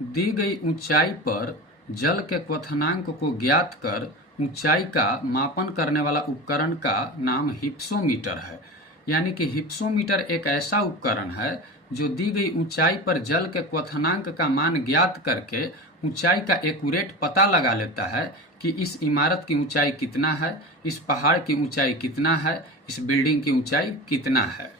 दी गई ऊंचाई पर जल के क्वथनांक को ज्ञात कर ऊंचाई का मापन करने वाला उपकरण का नाम हिप्सोमीटर है। यानी कि हिप्सोमीटर एक ऐसा उपकरण है जो दी गई ऊंचाई पर जल के क्वथनांक का मान ज्ञात करके ऊंचाई का एक्यूरेट पता लगा लेता है कि इस इमारत की ऊंचाई कितना है, इस पहाड़ की ऊंचाई कितना है, इस बिल्डिंग की ऊंचाई कितना है।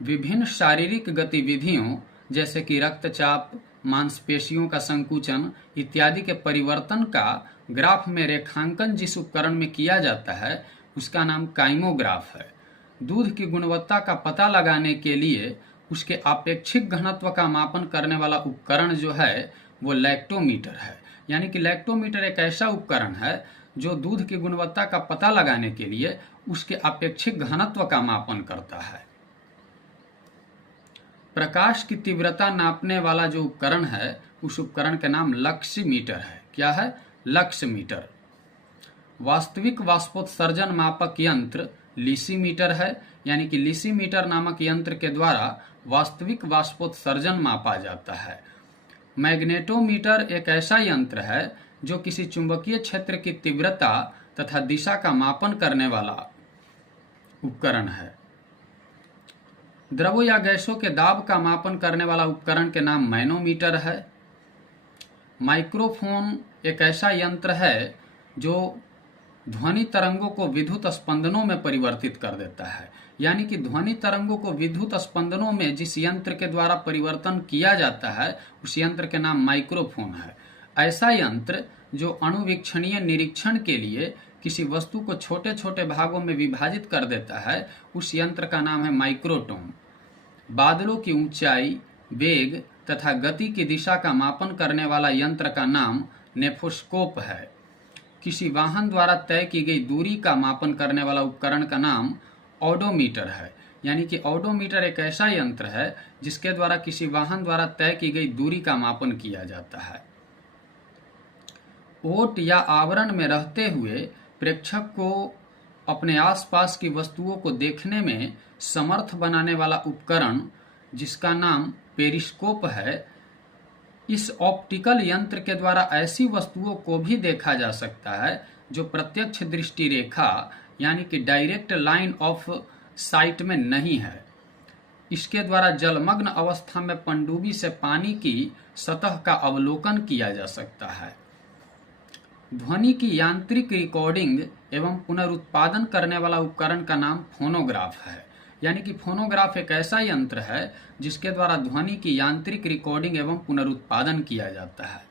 विभिन्न शारीरिक गतिविधियों जैसे कि रक्तचाप, मांसपेशियों का संकुचन इत्यादि के परिवर्तन का ग्राफ में रेखांकन जिस उपकरण में किया जाता है उसका नाम काइमोग्राफ है। दूध की गुणवत्ता का पता लगाने के लिए उसके आपेक्षिक घनत्व का मापन करने वाला उपकरण जो है वो लैक्टोमीटर है। यानी कि लैक्टोमीटर एक ऐसा उपकरण है जो दूध की गुणवत्ता का पता लगाने के लिए उसके आपेक्षिक घनत्व का मापन करता है। प्रकाश की तीव्रता नापने वाला जो उपकरण है उस उपकरण का नाम लक्सीमीटर है। क्या है? लक्सीमीटर। वास्तविक वाष्पोत्सर्जन मापक यंत्र लिसीमीटर है। यानी कि लिसीमीटर नामक यंत्र के द्वारा वास्तविक वाष्पोत्सर्जन मापा जाता है। मैग्नेटोमीटर एक ऐसा यंत्र है जो किसी चुंबकीय क्षेत्र की तीव्रता तथा दिशा का मापन करने वाला उपकरण है। द्रवों या गैसों के दाब का मापन करने वाला उपकरण के नाम मैनोमीटर है। माइक्रोफोन एक ऐसा यंत्र है जो ध्वनि तरंगों को विद्युत स्पंदनों में परिवर्तित कर देता है। यानी कि ध्वनि तरंगों को विद्युत स्पंदनों में जिस यंत्र के द्वारा परिवर्तन किया जाता है उस यंत्र के नाम माइक्रोफोन है। ऐसा यंत्र जो अणुवीक्षणीय निरीक्षण के लिए किसी वस्तु को छोटे छोटे भागों में विभाजित कर देता है उस यंत्र का नाम है माइक्रोटोम। बादलों की ऊंचाई, वेग तथा गति की दिशा का मापन करने वाला यंत्र का नाम नेफोस्कोप है। किसी वाहन द्वारा तय की गई दूरी का मापन करने वाला उपकरण का नाम ऑडोमीटर है। यानी कि ऑडोमीटर एक ऐसा यंत्र है जिसके द्वारा किसी वाहन द्वारा तय की गई दूरी का मापन किया जाता है। ओट या आवरण में रहते हुए प्रेक्षक को अपने आसपास की वस्तुओं को देखने में समर्थ बनाने वाला उपकरण जिसका नाम पेरिस्कोप है। इस ऑप्टिकल यंत्र के द्वारा ऐसी वस्तुओं को भी देखा जा सकता है जो प्रत्यक्ष दृष्टि रेखा यानी कि डायरेक्ट लाइन ऑफ साइट में नहीं है। इसके द्वारा जलमग्न अवस्था में पनडुब्बी से पानी की सतह का अवलोकन किया जा सकता है। ध्वनि की यांत्रिक रिकॉर्डिंग एवं पुनरुत्पादन करने वाला उपकरण का नाम फोनोग्राफ है। यानी कि फोनोग्राफ एक ऐसा यंत्र है जिसके द्वारा ध्वनि की यांत्रिक रिकॉर्डिंग एवं पुनरुत्पादन किया जाता है।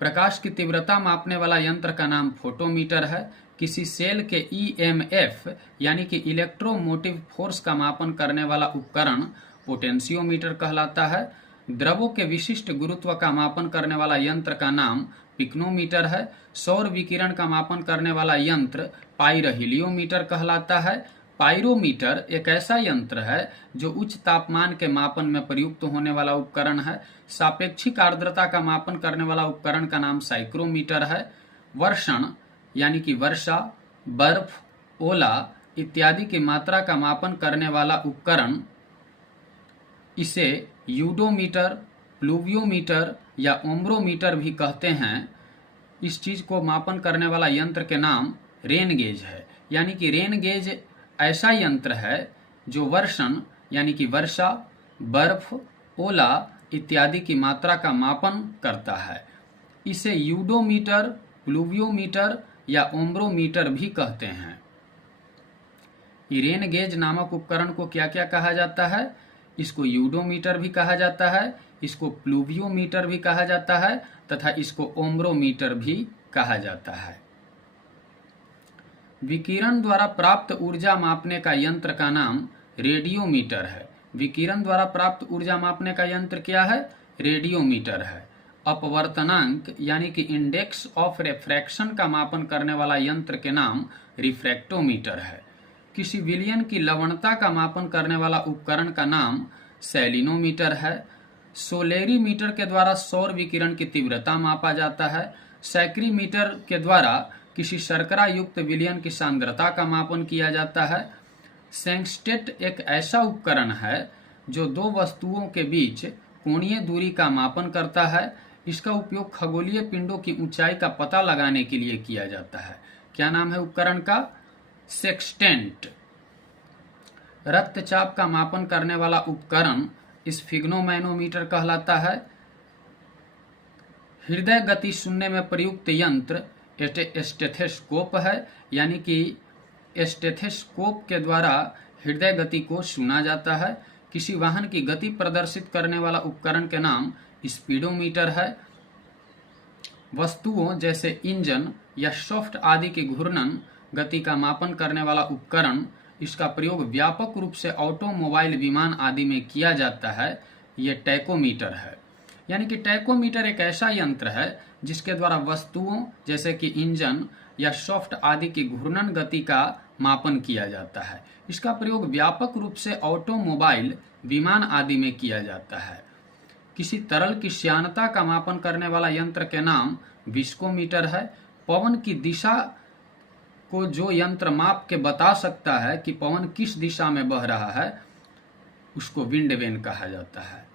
प्रकाश की तीव्रता मापने वाला यंत्र का नाम फोटोमीटर है। किसी सेल के ईएमएफ यानी कि इलेक्ट्रोमोटिव फोर्स का मापन करने वाला उपकरण पोटेंशियोमीटर कहलाता है। द्रवों के विशिष्ट गुरुत्व का मापन करने वाला यंत्र का नाम पिक्नोमीटर है। सौर विकिरण का मापन करने वाला यंत्र पाइरोहीलियोमीटर कहलाता है। पाइरोमीटर एक ऐसा यंत्र है जो उच्च तापमान के मापन में प्रयुक्त होने वाला उपकरण है। सापेक्षिक आर्द्रता का मापन करने वाला उपकरण का नाम साइक्रोमीटर है। वर्षण यानी कि वर्षा, बर्फ, ओला इत्यादि की मात्रा का मापन करने वाला उपकरण इसे यूडोमीटर, प्लूवियोमीटर या ओम्ब्रोमीटर भी कहते हैं। इस चीज को मापन करने वाला यंत्र के नाम रेन गेज है। यानी कि रेन गेज ऐसा यंत्र है जो वर्षण यानी कि वर्षा, बर्फ, ओला इत्यादि की मात्रा का मापन करता है। इसे यूडोमीटर, प्लूवियोमीटर या ओम्ब्रोमीटर भी कहते हैं। रेन गेज नामक उपकरण को क्या क्या कहा जाता है? इसको यूडोमीटर भी कहा जाता है, इसको प्लूवियोमीटर भी कहा जाता है तथा इसको ओम्ब्रोमीटर भी कहा जाता है। विकिरण द्वारा प्राप्त ऊर्जा मापने का यंत्र का नाम रेडियोमीटर है। विकिरण द्वारा प्राप्त ऊर्जा मापने का यंत्र क्या है? रेडियोमीटर है। अपवर्तनांक यानी कि इंडेक्स ऑफ रिफ्रैक्शन का मापन करने वाला यंत्र के नाम रिफ्रैक्टोमीटर है। किसी विलयन की लवणता का मापन करने वाला उपकरण का नाम सेलिनोमीटर है। सोलेरीमीटर के द्वारा सौर विकिरण की तीव्रता मापा जाता है। सैक्रीमीटर के द्वारा किसी शर्करा युक्त विलयन की सांद्रता का मापन किया जाता है। सेंगस्टेट एक ऐसा उपकरण है जो दो वस्तुओं के बीच कोणीय दूरी का मापन करता है। इसका उपयोग खगोलीय पिंडों की ऊंचाई का पता लगाने के लिए किया जाता है। क्या नाम है उपकरण का? सेक्सटेंट। रक्तचाप का मापन करने वाला उपकरण स्फिग्नोमैनोमीटर कहलाता है। हृदय गति सुनने में प्रयुक्त यंत्र स्टेथोस्कोप है, यानी कि स्टेथोस्कोप के द्वारा हृदय गति को सुना जाता है। किसी वाहन की गति प्रदर्शित करने वाला उपकरण के नाम स्पीडोमीटर है। वस्तुओं जैसे इंजन या शाफ्ट आदि की घूर्णन गति का मापन करने वाला उपकरण, इसका प्रयोग व्यापक रूप से ऑटोमोबाइल, विमान आदि में किया जाता है, ये टैकोमीटर है। यानी कि टैकोमीटर एक ऐसा यंत्र है जिसके द्वारा वस्तुओं जैसे कि इंजन या शाफ्ट आदि की घूर्णन गति का मापन किया जाता है। इसका प्रयोग व्यापक रूप से ऑटोमोबाइल, विमान आदि में किया जाता है। किसी तरल की श्यानता का मापन करने वाला यंत्र के नाम विस्कोमीटर है। पवन की दिशा को जो यंत्र माप के बता सकता है कि पवन किस दिशा में बह रहा है, उसको विंड वेन कहा जाता है।